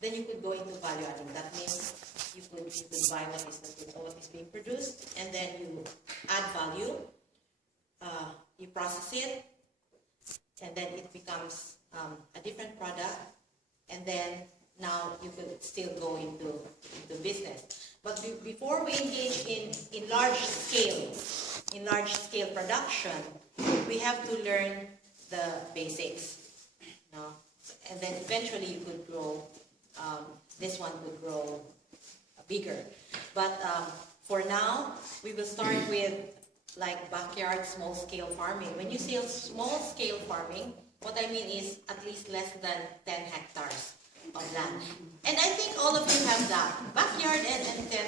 then you could go into value adding. That means you could buy what is being produced, and then you add value, you process it, and then it becomes a different product, and then now you could still go into business. But before we engage in large scale production, we have to learn the basics, no? And then eventually you could grow. This one could grow bigger. But for now, we will start with like backyard small-scale farming. When you say small-scale farming, what I mean is at least less than 10 hectares of land. And I think all of you have that. Backyard and 10, 10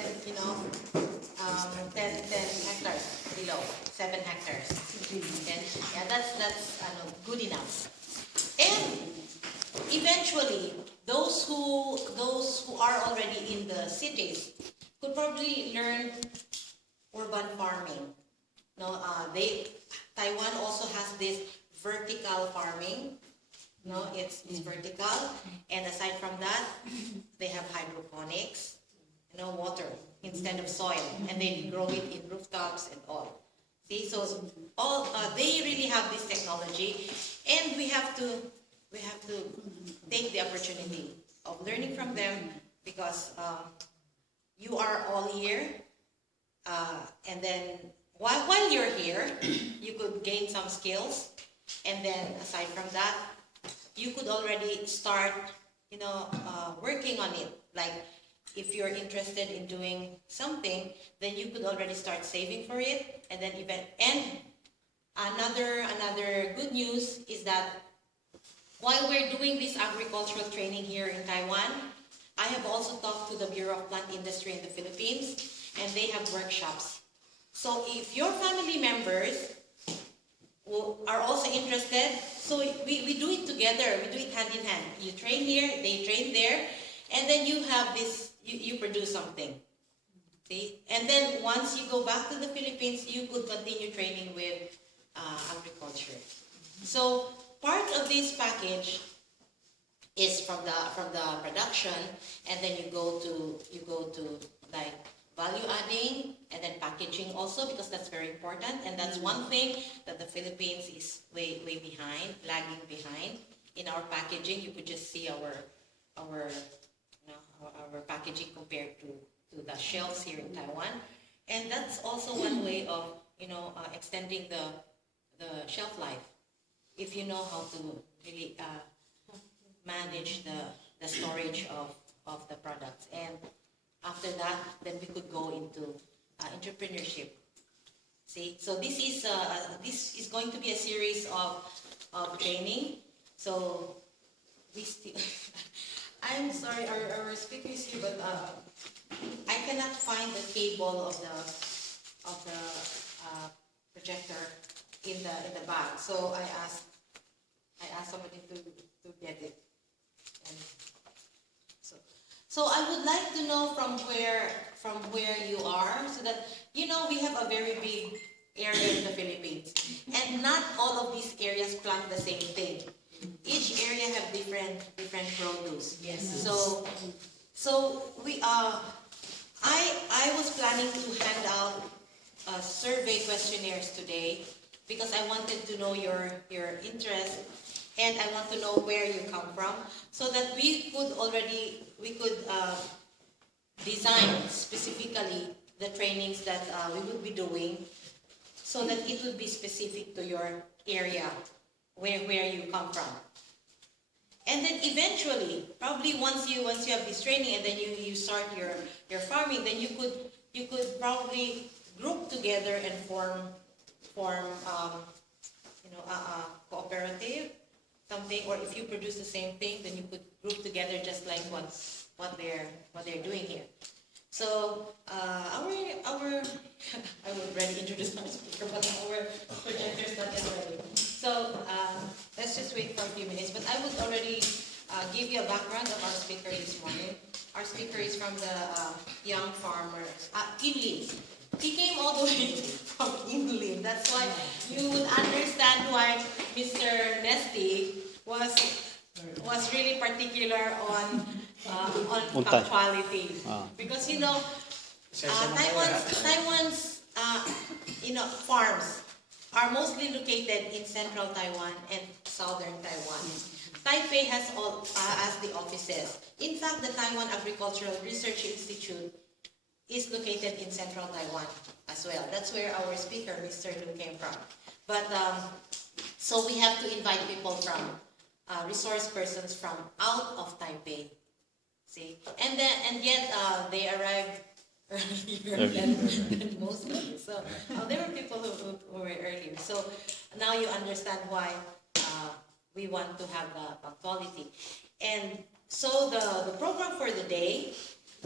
hectares below, 7 hectares. And yeah, that's good enough. And eventually, those who are already in the cities could probably learn urban farming. No, Taiwan also has this vertical farming. No, it's vertical, and aside from that, they have hydroponics. Water instead of soil, and they grow it in rooftops and all. See, so all they really have this technology, and we have to take the opportunity of learning from them, because you are all here, and then while you're here, you could gain some skills, and then aside from that, you could already start, working on it. Like if you're interested in doing something, then you could already start saving for it, and then another good news is that while we're doing this agricultural training here in Taiwan, I have also talked to the Bureau of Plant Industry in the Philippines, and they have workshops. So if your family members are also interested, so we do it together, we do it hand in hand. You train here, they train there, and then you have this, you produce something. See? And then once you go back to the Philippines, you could continue training with agriculture. So part of this package is from the production, and then you go to like value adding, and then packaging also, because that's very important. And that's one thing that the Philippines is way behind, lagging behind in our packaging. You could just see our packaging compared to the shelves here in Taiwan, and that's also one way of extending the shelf life, if you know how to really manage the storage of the products. And after that, then we could go into entrepreneurship. See, so this is going to be a series of training. So we still. I'm sorry, our speaker is here, but I cannot find the cable of the projector in the bag. So I asked somebody to get it. And so I would like to know from where you are, so that we have a very big area in the Philippines, and not all of these areas plant the same thing. Each area have different produce. Yes. So we I was planning to hand out survey questionnaires today, because I wanted to know your interest, and I want to know where you come from, so that we could design specifically the trainings that we would be doing, so that it would be specific to your area, where you come from. And then eventually, probably once you have this training, and then you start your farming, then you could probably group together and form a cooperative, something. Or if you produce the same thing, then you could group together, just like what they're doing here. So our I would already introduce my speaker, but our projector is not yet ready. So let's just wait for a few minutes. But I would already give you a background of our speaker this morning. Our speaker is from the young farmers, Inlin. He came all the way from Inlin. That's why you would understand why Mr. Nesty was really particular on on punctuality. Because, you know, Taiwan's farms are mostly located in central Taiwan and southern Taiwan. Taipei has the offices. In fact, the Taiwan Agricultural Research Institute is located in central Taiwan as well. That's where our speaker, Mr. Lu, came from. But so we have to invite people from resource persons from out of Taipei. See, and yet they arrived earlier than most of you. So there were people who were earlier. So now you understand why we want to have the punctuality. And so the program for the day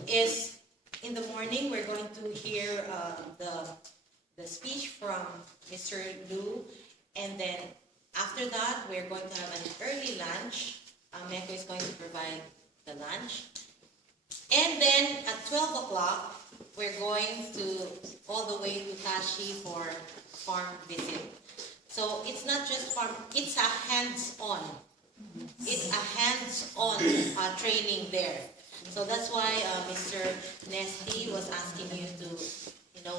is, in the morning we're going to hear the speech from Mr. Lu, and then after that we're going to have an early lunch. Meko is going to provide the lunch. And then at 12 o'clock, we're going to all the way to Tashi for farm visit. So it's not just farm, it's a hands-on. It's a hands-on training there. So that's why Mr. Nesty was asking you to,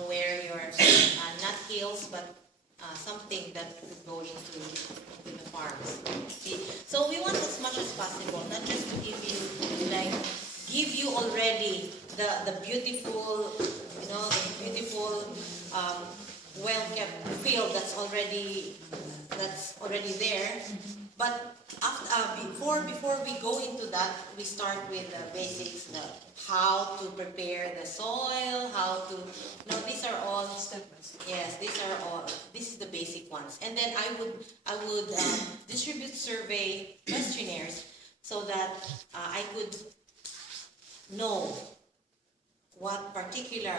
wear your not heels, but something that could go into the farms. See? So we want as much as possible, not just to give you already the beautiful, well-kept field that's already there. But before we go into that, we start with the basics, how to prepare the soil, these are all yes, this is the basic ones. And then I would distribute survey questionnaires so that I could know what particular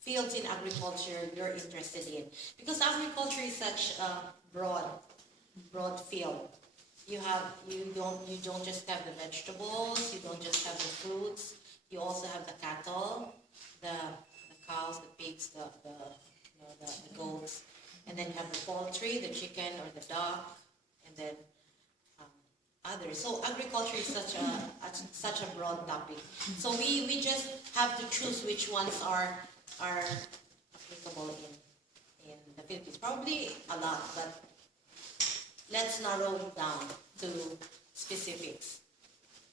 fields in agriculture you're interested in, because agriculture is such a broad field. You don't just have the vegetables, you don't just have the fruits, you also have the cattle, the cows, the pigs, the goats, and then you have the poultry, the chicken or the duck, and then others. So agriculture is such a broad topic. So we just have to choose which ones are applicable in the Philippines. Probably a lot, but let's narrow it down to specifics.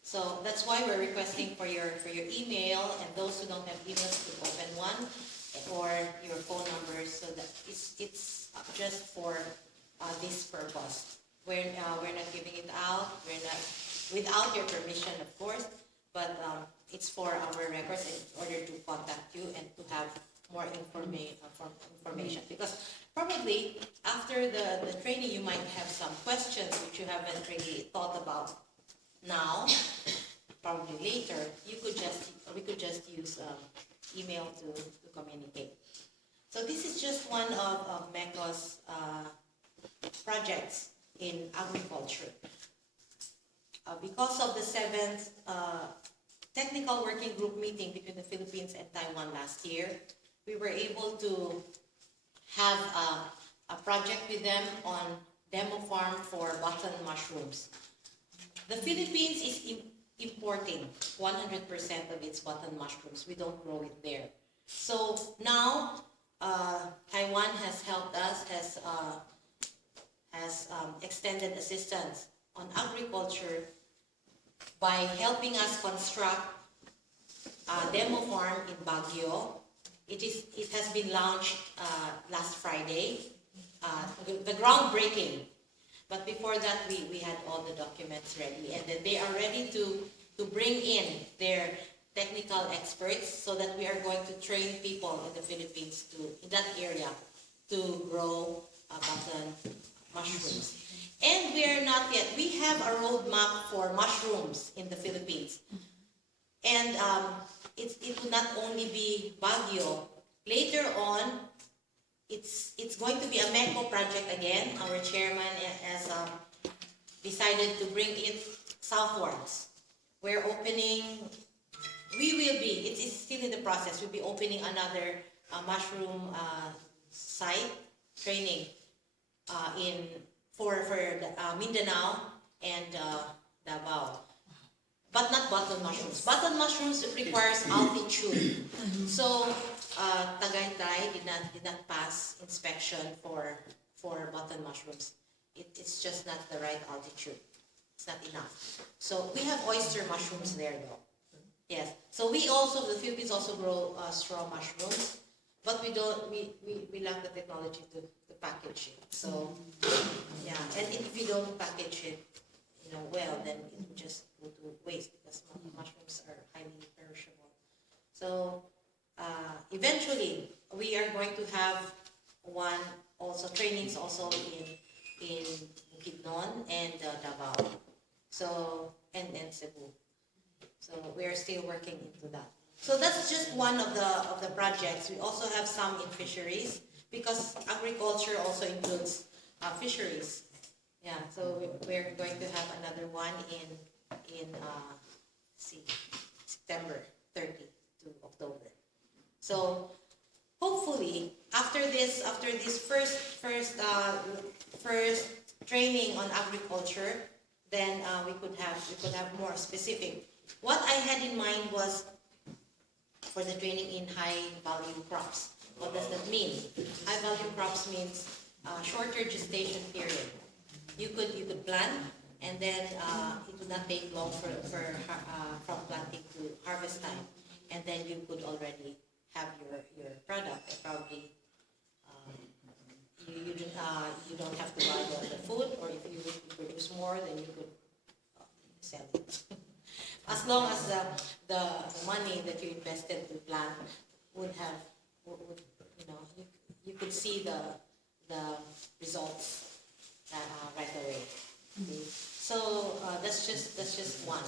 So that's why we're requesting for your email, and those who don't have emails could open one, or your phone numbers, so that it's just for this purpose. We're not giving it out. We're not without your permission, of course, but it's for our records in order to contact you and to have more information. Because probably after the training, you might have some questions which you haven't really thought about now. Probably later, we could just use email to communicate. So this is just one of MECO's projects in agriculture. Because of the 7th technical working group meeting between the Philippines and Taiwan last year, we were able to have a project with them on demo farm for button mushrooms. The Philippines is importing 100% of its button mushrooms. We don't grow it there. So now Taiwan has helped us, has extended assistance on agriculture by helping us construct a demo farm in Baguio. It has been launched last Friday, the groundbreaking. But before that, we had all the documents ready, and then they are ready to bring in their technical experts so that we are going to train people in the Philippines in that area to grow button mushrooms. And we are not yet. We have a roadmap for mushrooms in the Philippines. And it will not only be Baguio. Later on, it's going to be a MECO project again. Our chairman has decided to bring it southwards. We're opening, it's still in the process, we'll be opening another mushroom site training for Mindanao and Davao. But but not button mushrooms. Button mushrooms requires altitude. So Tagaytay did not pass inspection for button mushrooms. It's just not the right altitude. It's not enough. So we have oyster mushrooms there though. Yes. So we also, the Philippines also grow straw mushrooms, but we lack the technology to package it. So yeah, and if you don't package it, well, then it will just go to waste because mushrooms are highly perishable. So eventually, we are going to have trainings also in Bukidnon and Davao. So and Cebu. So we are still working into that. So that's just one of the projects. We also have some in fisheries because agriculture also includes fisheries. Yeah, so we're going to have another one in September 30 to October. So hopefully after this first training on agriculture, then we could have more specific. What I had in mind was for the training in high value crops. What does that mean? High value crops means shorter gestation period. You could plant, and then it would not take long from planting to harvest time, and then you could already have your product. And probably you don't have to buy the food, or if you produce more, then you could sell it. As long as the money that you invested to plant would you could see the results right away. Okay. So that's just one.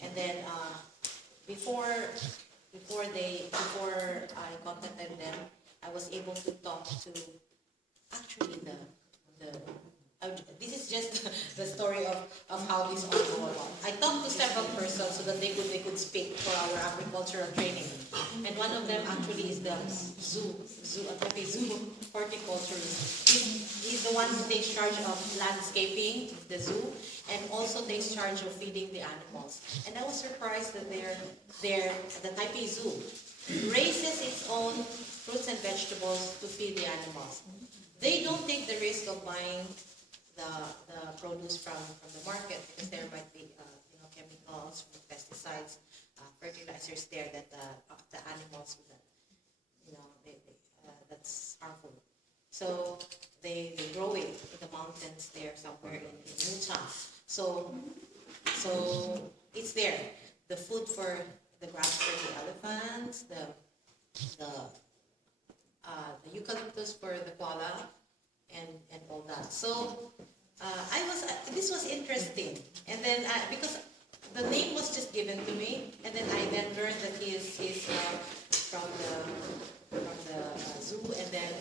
And then before I contacted them, I was able to talk to actually this is just the story of how this all go about. I talked to several persons so that they could speak for our agricultural training. And one of them actually is the zoo horticulturist. He's the one who takes charge of landscaping the zoo and also takes charge of feeding the animals. And I was surprised that the Taipei Zoo raises its own fruits and vegetables to feed the animals. They don't take the risk of buying the produce from the market because there might be chemicals, pesticides, fertilizers there that the animals that's harmful. So they grow it in the mountains there somewhere in Utah. So it's there. The food for the grass for the elephants, the eucalyptus for the koala, and all that. So this was interesting, and then because the name was just given to me, and then I learned that he's from the zoo, and then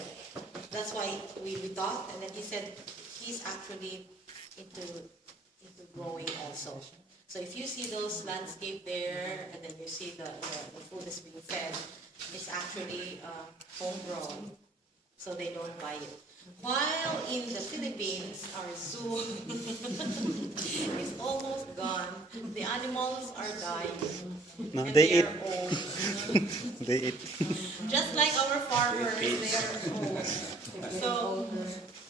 that's why we talked, and then he said he's actually into growing also. So if you see those landscape there, and then you see the food is being fed, it's actually homegrown, so they don't buy it. While in the Philippines, our zoo is almost gone. The animals are dying. No, and they are eat. old. They eat. Just like our farmers, they are old. So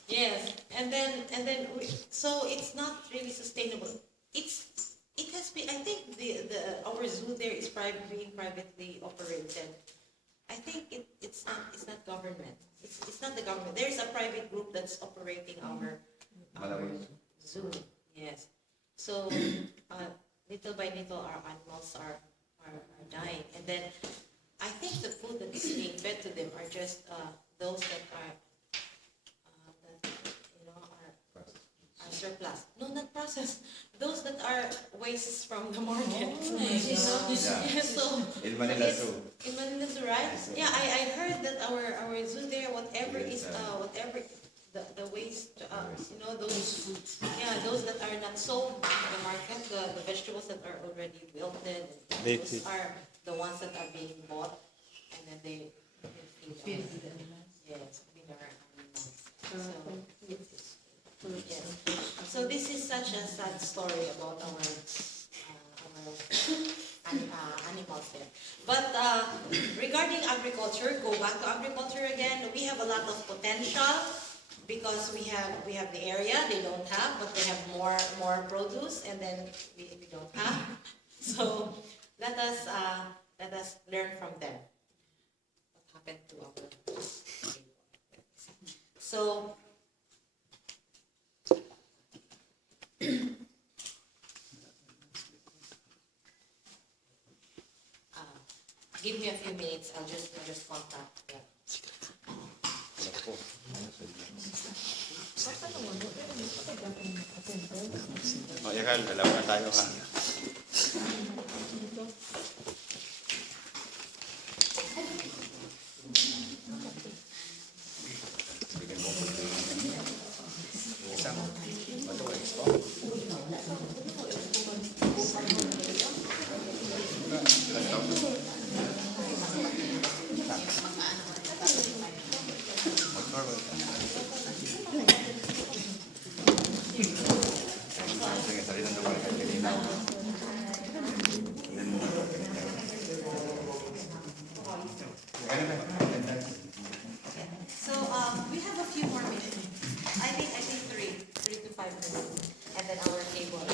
yes, and then so it's not really sustainable. It has been. I think our zoo there is being privately operated. I think it's not government. It's not the government. There is a private group that's operating our zoo. Yes. So little by little, our animals are dying, and then I think the food that is being fed to them are just those that are surplus. No, not processed. Those that are wastes from the market. So In Manila Zoo. In Manila Zoo, right? Yeah, I heard that our zoo there, whatever is the waste, those that are not sold in the market, the vegetables that are already wilted, those are the ones that are being bought, and then they feed them. Yes, feed our animals. So this is such a sad story about our house there. But regarding agriculture, go back to agriculture again. We have a lot of potential because we have the area they don't have, but they have more produce, and then we don't have. So let us learn from them. What happened to our so. Give me a few minutes. I'll just contact them. O, Yakal, dalawa na tayo ha. So we have a few more minutes. I think 3 to 5 minutes, and then our table.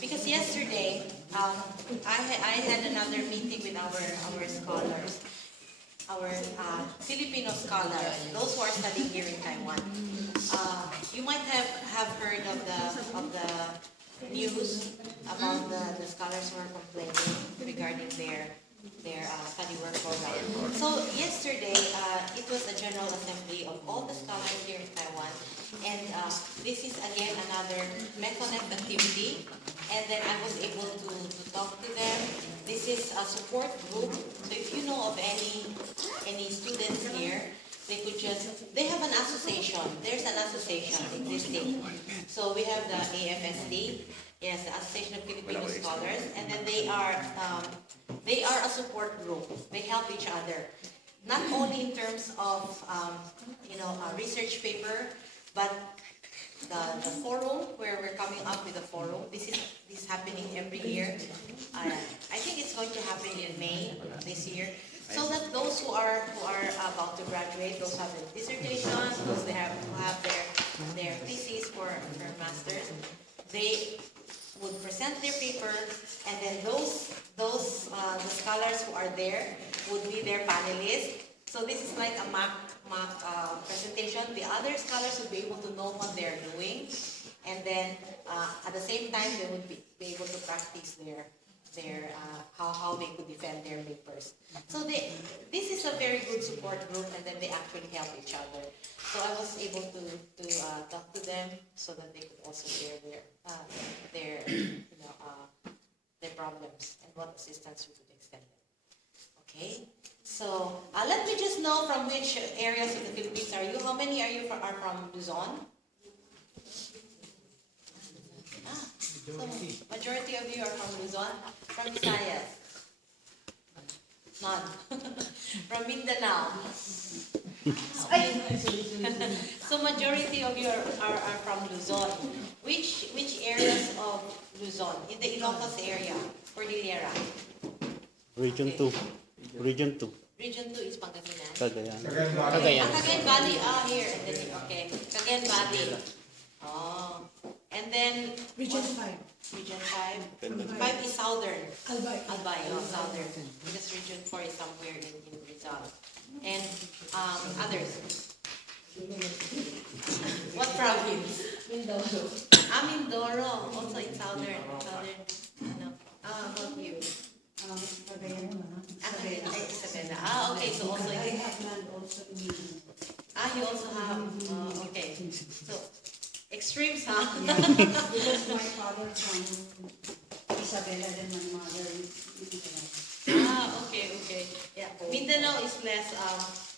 Because yesterday I had another meeting with our scholars, our Filipino scholars, those who are studying here in Taiwan. You might have heard of the news about the scholars who are complaining regarding their study work program. So yesterday, it was a general assembly of all the scholars here in Taiwan, and this is again another MeConnect activity. And then I was able to talk to them. This is a support group. So if you know of any students here, they have an association. There's an association existing. So we have the AFSD, yes, the Association of Filipino Scholars, and then they are a support group. They help each other, not only in terms of a research paper, but the forum where we're coming up with a forum. This is happening every year. I think it's going to happen in May this year, so that those who are about to graduate, those who have their dissertations, those who have their theses for masters, they would present their paper, and then the scholars who are there would be their panelists. So this is like a mock presentation. The other scholars would be able to know what they're doing, and then at the same time they would be able to practice their how they could defend their papers. So this is a very good support group, and then they actually help each other. So I was able to talk to them so that they could also share their problems and what assistance we could extend them. Okay. So let me just know from which areas of the Philippines are you. How many are from Luzon? So majority of you are from Luzon. From Visayas? None. From Mindanao? Okay. So majority of you are from Luzon. Which areas of Luzon? In the Ilocos area, Cordillera? Region 2. Region 2. Region 2 is Pangasinan. Cagayan. Cagayan Valley. Here. And then, okay. Cagayan Valley. Oh. And then Region 5. Region 5. 5 is southern. Albay. Southern. Because Region 4 is somewhere in Rizal. And others. What province? Mindoro. Mindoro. Also in southern. How about you? Cagayan naman. Isabela. Okay. So also I have land also in you also have. Okay. So extremes, huh? because my father from Isabela and my mother Mindanao. Okay. Yeah. Mindanao is less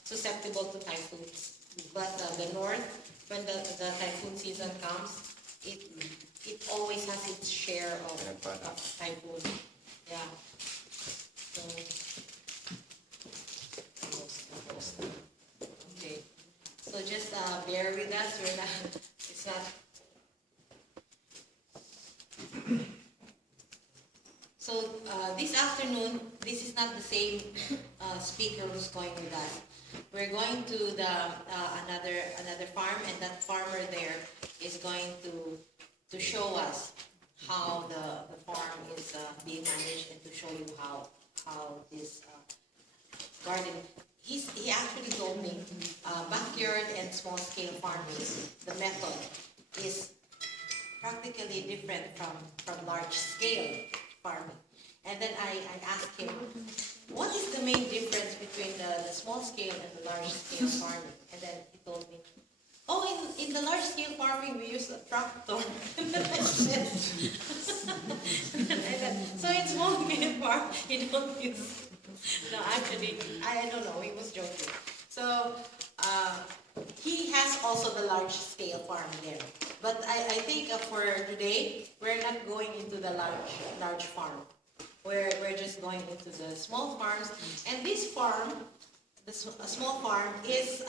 susceptible to typhoons, but the north, when the typhoon season comes, it always has its share of typhoon. Yeah. So okay. So just bear with us. It's not. So this afternoon, this is not the same speaker who's going with us. We're going to the another farm, and that farmer there is going to show us how the farm is being managed, and to show you how this garden. He actually told me backyard and small scale farming, the method is practically different from large scale farming. And then I asked him, what is the main difference between the small scale and the large scale farming? And then he told me, oh, in the large scale farming we use a tractor. And then I said, so in small scale farm you don't use. No, actually, I don't know, he was joking. So he has also the large scale farm there. But I think for today, we're not going into the large farm. We're just going into the small farms. And this farm, a small farm, is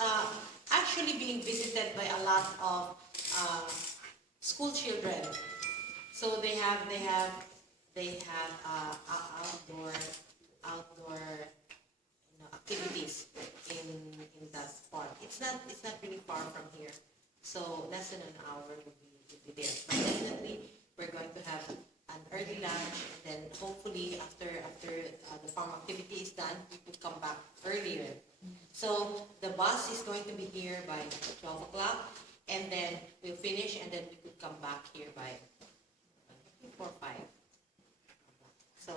actually being visited by a lot of school children. So they have outdoor activities in that farm. It's not really far from here. So less than an hour would be there. But definitely we're going to have an early lunch, and then hopefully after the farm activity is done, we could come back earlier. So the bus is going to be here by 12 o'clock, and then we'll finish, and then we could come back here by 4 or 5. So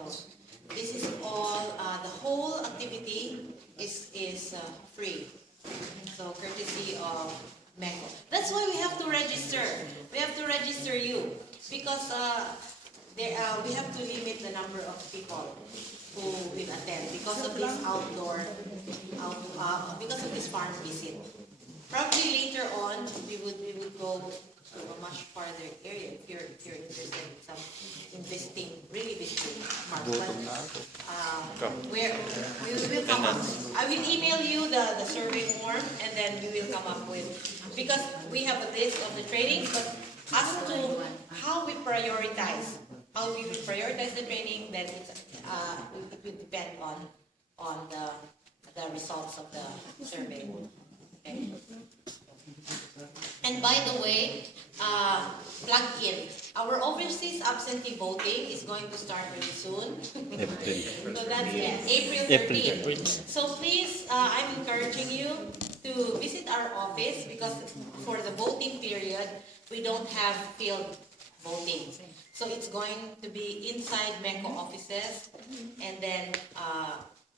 this is all, the whole activity is free. So courtesy of MECO. That's why we have to register. We have to register you, because we have to limit the number of people who will attend because of this because of this farm visit. Probably later on we would go to a much farther area if you're interested in some visiting farms. But we will come up. I will email you the survey form, and then we will come up with, because we have a list of the trainings, but as to how we prioritize the training, then it will depend on the results of the survey. Okay. And by the way, plug in. Our overseas absentee voting is going to start really soon. So that's April 13th. So please, I'm encouraging you to visit our office, because for the voting period, we don't have field voting. So it's going to be inside MECO offices, and then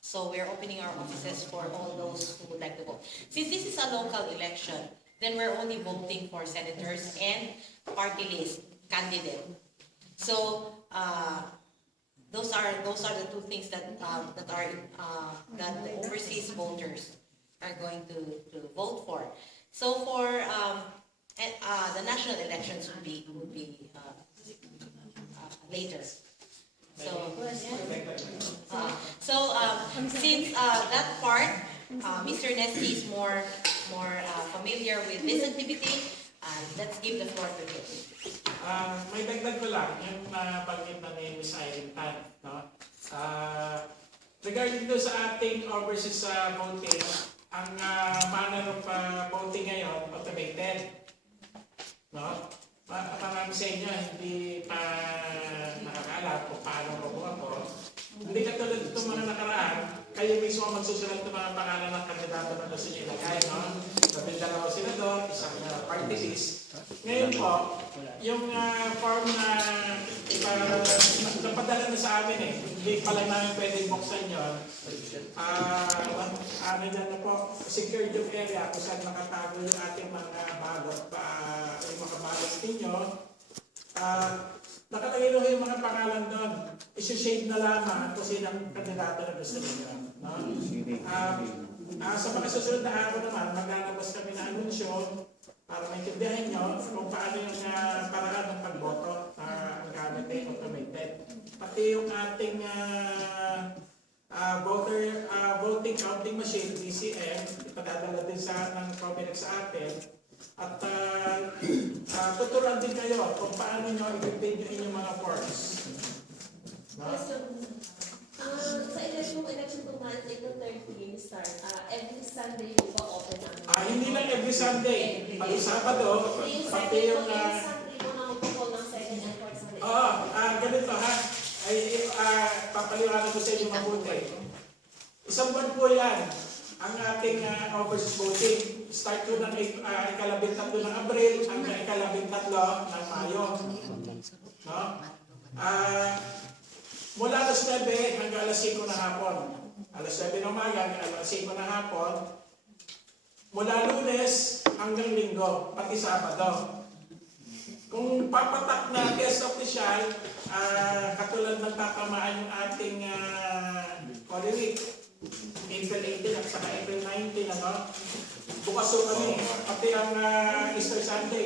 so we're opening our offices for all those who would like to vote. Since this is a local election, then we're only voting for senators and party list candidate. So those are the two things that the overseas voters are going to vote for. So for the national elections would be later. Since that part, Mr. Nesty is more familiar with this activity, let's give the floor to him. May dagdag ko lang yung banggit na ni Ms. Irene Tan, no? Regarding doon sa ating overseas voting, ang manner of voting ngayon, automated. No? Marami sa inyo, hindi pa nakakaalam kung paano mabuha. Hindi katulad itong mga nakaraan, kayo mismo magsusulat ng mga pangalan ng kandidato na gusto nyo ilagay, no? Sabi dalawa sila doon, isang party list. Ngayon po, yung form na napadala na sa amin hindi pala namin pwedeng buksan yun. Ano dyan na po, secured yung area kung saan nakatago yung ating mga balot, yung mga balot ninyo. Nakalagay doon yung mga pangalan doon. Isi-shade na lamang kung sinang kandidato na gusto ninyo. No? Sa mga susunod na araw naman, maglalabas kami na anunsyo para maintindihan nyo kung paano yung paraan ng pagboto na ang gamit ay automated. Pati yung ating voting counting machine, VCM, ipadadala din ng COMELEC sa atin. At tuturuan din kayo kung paano nyo i-prepare yung inyong mga forms. No? every Sunday, pati Sabado, pati yung ganito ha, papaliwanag ko sa inyo mabuti. Isang buwan po yan, ang ating overseas voting. Start ko ng ikalabing-tatlo ng Abril hanggang ikalabing-tatlo ng Mayo. No? Mula alas 9 hanggang alas 5 ng hapon. Alas 9 ng umaga hanggang alas 5 ng hapon. Mula Lunes hanggang Linggo, pati Sabado. Kung papatak na guest official, katulad ng tatamaan yung ating Holy Week, April 18 at saka April 19, bukas po kami, pati ang Easter Sunday.